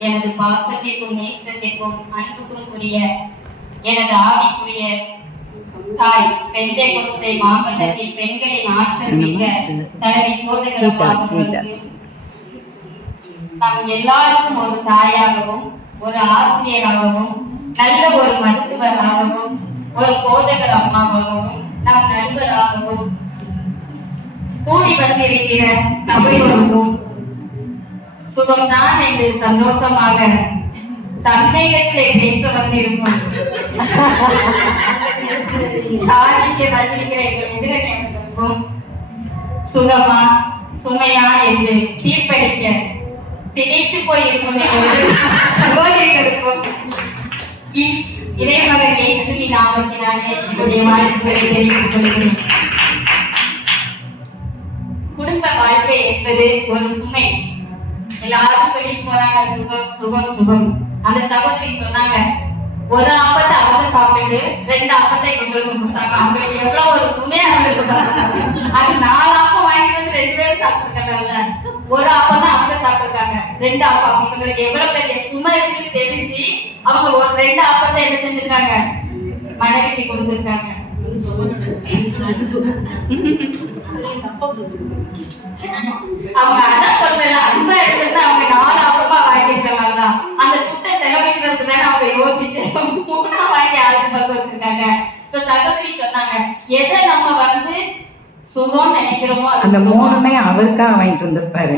எனது பாசத்திற்கும் நேசத்திற்கும் அன்புக்கும் கூடிய எனது ஆவிக்குரிய தாய் பெந்தைகொஸ்தே மாமண்டலத்தில் பெண்களின் ஆற்றல் மிக்க தலைவி போதகர்களுக்கு நாம் எல்லாருக்கும் ஒரு தாயாகவும் ஒரு ஆசிரியராகவும் நல்ல ஒரு மருத்துவராகவும் ஒரு போதகர் அம்மாவாகவும் நம் நண்பராகவும் கூடி வந்திருக்கிற சபையோருக்கும் சுகம்தான் என்று சந்தோஷமாக சந்தேகத்தை பேச வந்திருக்கும் சாதிக்க வந்திருக்கிற எங்கள் எதிரணியர்களுக்கும் சுகமா சுமையா என்று தீர்ப்பளிக்க திகைத்து போயிருக்கும் எங்கள் சகோதரிகளுக்கும் இறைமகன் இயேசுவின் நாமத்தினாலே என்னுடைய வாழ்த்துக்களை தெரிவித்துக் கொள்கிறேன். குடும்ப வாழ்க்கை என்பது ஒரு சுமை. எல்லாரும் சொல்லிட்டு போறாங்க சுகம் சுகம் சுகம். அந்த சகோதரி சொன்னாங்க ஒரு ஆப்பத்தை அவங்க சாப்பிட்டு 2 ஆப்பத்தை எங்களுக்கு கொடுத்தாங்க. அவங்களுக்கு எவ்வளவு ஒரு சுமையா இருந்திருக்காங்க. அது 4 ஆப்பம் வாங்கி வந்து 2 பேரும் சாப்பிட்டுருக்காங்கல்ல, ஒரு ஆப்பம் தான் அவங்க சாப்பிட்டுருக்காங்க. 2 ஆப்பம் அவங்களுக்கு எவ்வளவு பெரிய சுமை இருக்குன்னு தெரிஞ்சு அவங்க ஒரு 2 ஆப்பத்தை என்ன செஞ்சிருக்காங்க, மனைவிக்கு கொடுத்துருக்காங்க. அவங்க அதான் சொல்றல அன்பா எடுத்து அவங்க 4 ஆப்பமா வாங்கிருக்காங்களா, அந்த துட்டை செலவழிக்கிறது தானே அவங்க யோசிச்சு 3 வாங்கி ஆளுக்கு பக்கம் வச்சிருக்காங்க. இப்ப சகோதரி சொன்னாங்க எதை நம்ம வந்து சுகம் நினைக்கிறோமோ அந்த 3மே அவருக்காக வாங்கிட்டு வந்திருப்பாரு.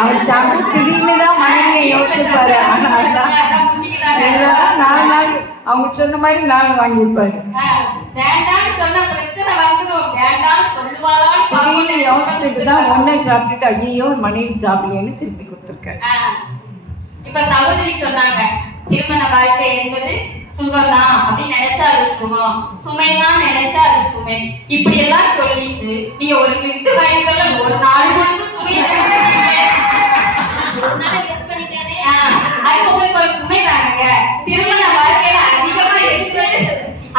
அவர் சாப்பிட்டு தான் மனைவியை யோசிப்பாரு. ஆனா அதான் 4 நாள் அவங்க சொன்ன மாதிரி 4 வாங்கியிருப்பாரு. யோசிச்சுட்டு தான் ஒன்றை சாப்பிட்டுட்டு ஐயோ மனைவி சாப்பிடலன்னு திருப்பி கொடுத்துருக்காரு. இப்ப சகோதரி சொன்னாங்க திருமண வாழ்க்கை என்பது சுகம் தான் அப்படின்னு நினைச்சா அது சுகம், சுமைதான் நினைச்சா அது சுமை. இப்படி எல்லாம் சொல்லிட்டு நீங்க ஒரு கிஃப்ட் வாங்கிக்கல ஒரு நாள் முழுசும் சுமையை அது உங்களுக்கு ஒரு சுமை தானுங்க. திருமண வாழ்க்கையில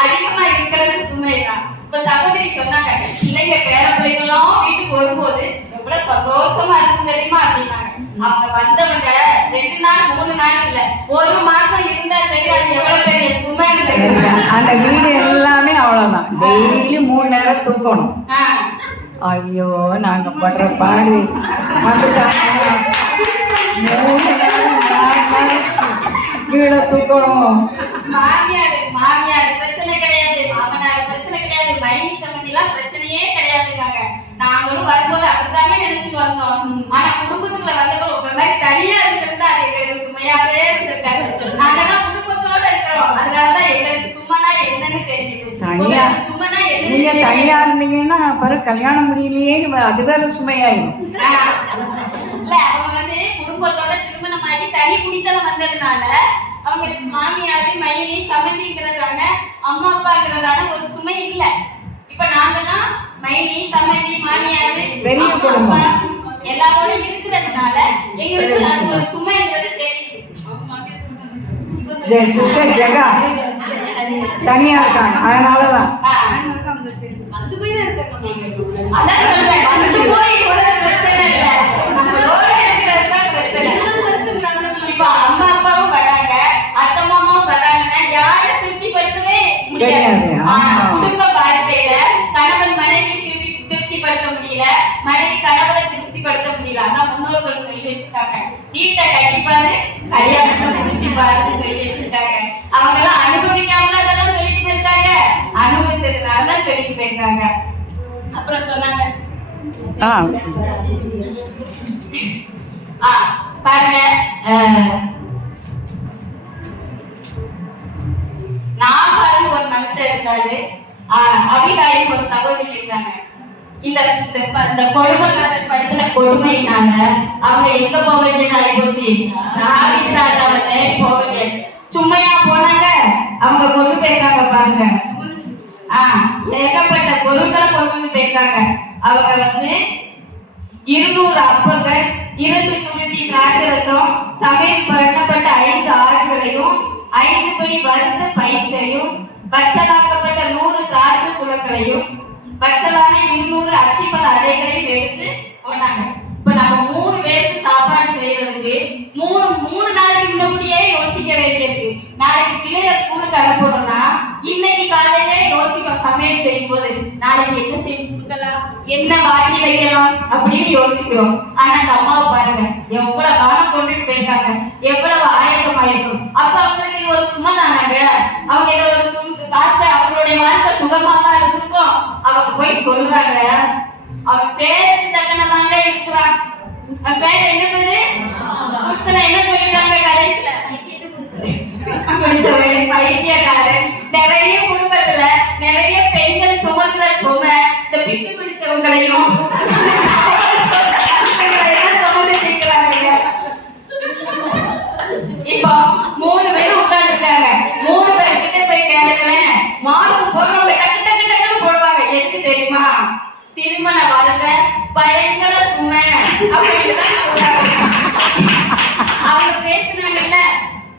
அதிகமா இருக்கிறது சுமைதான். இப்ப சகோதரி சொன்னாங்க பிள்ளைங்க பேர பிள்ளைங்களும் வீட்டுக்கு வரும்போது எவ்வளவு சந்தோஷமா இருக்கும் தெரியுமா அப்படின்னாங்க. அவங்க வந்தவங்க 2 நாள் 3 நாள் இல்ல 1 மாசம் இருந்தா தெரியாது எவ்வளவு பெரிய சுமை. அந்த வீடு எல்லாமே அவ்வளவுதான். டெய்லி 3 நேரம் தூக்கணும். ஐயோ நாங்க படுற பாடு வீட தூக்கணும். மாமியார் பிரச்சனை கிடையாது, மாமனார் பிரச்சனை கிடையாது, மைனி சம்பந்தி எல்லாம் பிரச்சனையே கிடையாதுங்க. நாங்களும் வரும்போது அப்படிதாங்க நினைச்சு வந்தோம். ஆனா குடும்பத்துக்குள்ள வந்தவங்க ஒரு மாதிரி தனியா இருக்கிறது அது எங்களுக்கு சுமையாவே இருந்திருக்காரு. நாங்கெல்லாம் குடும்பத்தோட இருக்கிறோம், அதனாலதான் எங்களுக்கு சுமனா என்னன்னு தெரியுது. சுமனா என்ன நீங்க தனியா இருந்தீங்கன்னா அப்புறம் கல்யாணம் முடியலையே அது வேற சுமையாயிடும். இல்ல அவங்க வந்து குடும்பத்தோட திருமணம் ஆகி தனி குடித்தனம் வந்ததுனால அவங்களுக்கு மாமியாரு மைனி சம்மந்திங்கிறதான அம்மா அப்பாங்கிறதான ஒரு சுமை இல்ல. இப்ப நாங்கெல்லாம் மைனி சம்மந்தி மாமியாரு பெரிய குடும்பம் எல்லாரோட இருக்கிறதுனால எங்களுக்கு அது ஒரு சுமைங்கிறது தெரியுது. சிஸ்டர் ஜெகா தனியா இருக்காங்க, அதனாலதான் அதான் சொல்றேன் வந்து போய் பிரச்சனை இல்லை, நம்மளோட இருக்கிறதுதான் பிரச்சனை. இப்ப அம்மா அப்பாவும் வராங்க, அத்தை மாமாவும் வராங்கன்னா யாரை திருப்திப்படுத்தவே முடியாது. குடும்ப வாழ்க்கையில கணவன் மனைவி திருப்திப்படுத்த முடியல, மனைவி கணவனை திருப்திப்படுத்த முடியல. அதான் முன்னோர்கள் சொல்லி வச்சிருக்காங்க வீட்டை கட்டிப்பாரு கல்யாணத்தை முடிச்சு பாருன்னு சொல்லி வச்சிருக்காங்க. அவங்க எல்லாம் அனுபவிக்காமல அதெல்லாம் சொல்லிட்டு போயிருக்காங்க, அனுபவிச்சதுனாலதான் சொல்லிட்டு போயிருக்காங்க. அப்புறம் சொன்னாங்க பாருங்க நாகாலும் ஒரு மனுஷன் இருந்தாரு, அபிகாயும் ஒரு சகோதரி இருந்தாங்க. இந்த கொடுமைக்காரன் படுத்தின கொடுமையினால அவங்க எங்க போக வேண்டிய நாளை போச்சு, தாவீது ராஜாவை தேடி போக வேண்டிய. சும்மையா போனாங்க, அவங்க கொண்டு போயிருக்காங்க பாருங்க. ஏகப்பட்ட பொருட்களை கொண்டு வந்து போயிருக்காங்க. அவங்க வந்து 200 அப்பங்கள், 2 துருத்தி திராட்சரசம், சமையல் பண்ணப்பட்ட 5 ஆடுகளையும் 5 படி வறுத்த பயிற்சையும் வச்சலாக்கப்பட்ட 100 திராட்சை குளங்களையும் வச்சலான 200 அத்திப்பழ அடைகளையும் எடுத்து போனாங்க. இப்ப யோசிக்க வேண்டியிருக்கு. நாளைக்கு பிள்ளைய ஸ்கூலுக்கு அனுப்பணும்னா இன்னைக்கு காலையிலே யோசிப்போம். சமையல் செய்யும் போது நாளைக்கு என்ன செய்து கொடுக்கலாம், என்ன வாங்கி வைக்கலாம் அப்படின்னு யோசிக்கிறோம். ஆனா அந்த அம்மாவை பாருங்க, எவ்வளவு காலம் கொண்டுட்டு போயிருக்காங்க, எவ்வளவு ஆயத்தமாயிருக்கும். அப்ப அவங்களுக்கு இது ஒரு சும்மா தானாங்க, அவங்க ஏதோ ஒரு காத்த அவங்களுடைய வாழ்க்கை சுகமா தான் இருந்திருக்கும். அவங்க போய் சொல்றாங்க, அவன் பேருக்கு தக்கனதாங்க இருக்கிறான். பேர் என்ன பேரு? புருஷனை என்ன சொல்லிட்டாங்க கடைசியில? பைத்தியக்காரன். நிறைய குடும்பத்துல நிறைய பெண்கள் சுமக்கிற சுமை இந்த பிட்டு பிடிச்சவங்களையும் சுமந்து சேர்க்கிறாங்க. இப்போ 3 பேர் உட்கார்ந்துட்டாங்க. 3 பேர் கிட்ட போய் கேளுங்களேன், மார்க்கு போடுறவங்க டக்கு டக்கு டக்குன்னு போடுவாங்க. எதுக்கு தெரியுமா? திருமண வாழ்க்கை பயங்கர சுமை அப்படின்னு தான் சொல்றாங்க. அவங்க பேசுனாங்கல்ல,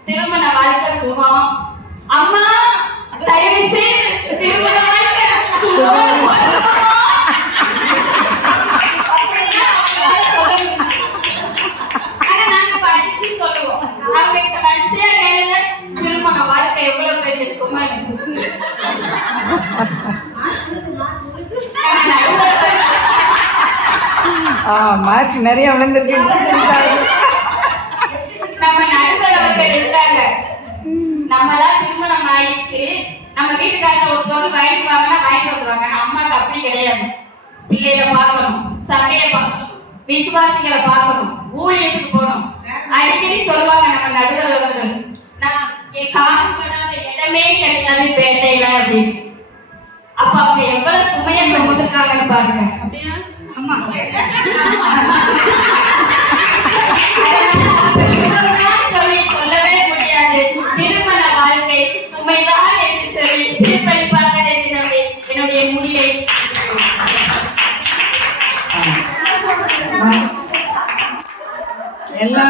திருமண வாழ்க்கை சுகம். அம்மா தயவு செய்து திருமண வாழ்க்கை சுகம் ஆனா நாங்க படிச்சு சொல்லுவோம். அவங்க இப்ப கடைசியா கேளுங்க, திருமண வாழ்க்கை எவ்வளவு பெரிய சுமை. மார்க் நிறைய விழுந்திருக்கு. நம்ம நண்பர்கள் இருந்தாங்க, நம்மளாம் திருமணம் ஆயிட்டு நம்ம வீட்டுக்காரங்க ஒரு பொருள் வாங்கிட்டு வாங்கன்னா வாங்கிட்டு வந்துருவாங்க. அம்மாக்கு அப்படி கிடையாது. பிள்ளைகளை பார்க்கணும், சண்டையை பார்க்கணும், விசுவாசிகளை பார்க்கணும், ஊழியத்துக்கு போகணும். அடிக்கடி சொல்லுவாங்க நம்ம நடுவர்கள், நான் என் காணப்படாத இடமே கிடையாது பேட்டையில அப்படின்னு. அப்ப அவங்க எவ்வளவு சுமையை சுமந்துருக்காங்கன்னு பாருங்க. அப்படின்னா அம்மா சொல்லவே முடியாது. திருமண வாழ்க்கை சுமைதான் என்று சொல்லி திருப்பதி பார்க்க என்னுடைய முடிவை எல்லாம்